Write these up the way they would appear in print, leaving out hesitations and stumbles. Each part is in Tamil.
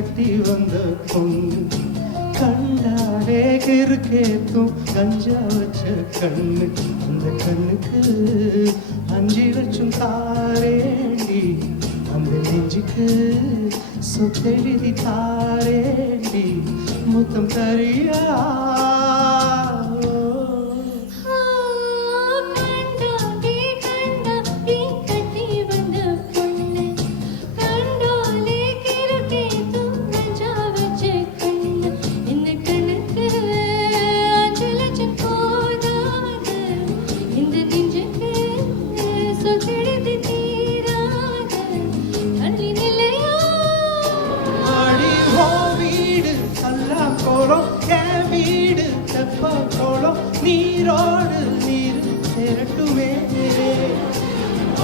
கட்டி வந்த பொண்ணு கண்டாலே கிறுக்கேத்தும் கஞ்சா வச்ச கண்ணு அந்த கண்ணுக்கு 5 லட்சம் தாரேண்டி அந்த நெஞ்சுக்கு சொத்தெழுதி தாரேண்டி முத்தம் தரியா வீடு தெப்போளம் நீரோடு நீர் திரட்டுமே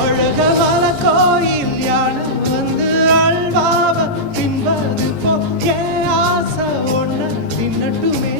அழகவல கோயில் யானை வந்து அல்வாவ பின்பது போ ஏ ஆசை ஒன்ன தின்னட்டுமே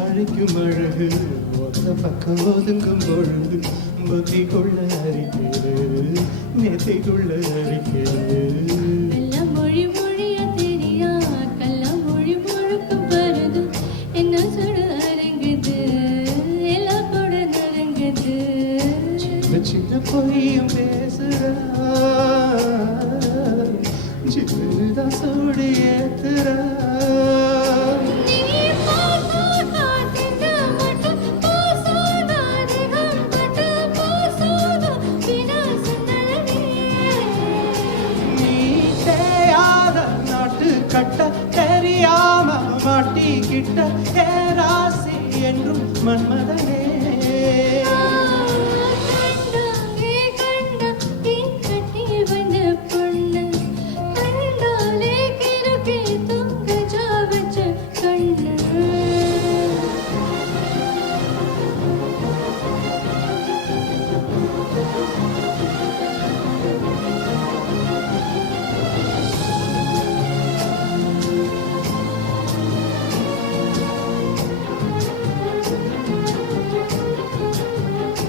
அழைக்கும் அழகு ஒத்த பக்கம் ஒதுங்கும் பொழுது புத்தி கொள்ள அறிக்கிறது நேத்தை கொள்ள அறிக்கிறது மொழி மொழிய தெரியா கல்ல மொழி முழுக்கும் வருது என்ன சுடு அரங்குது எல்லாம் கூட நரங்குது சின்ன சின்ன பொய்யும் பேசுறா சின்னதான் சூடு ஏத்துறா கட்ட தெரியாம மாட்டிக்கிட்ட ராசி என்றும் மன்மதனே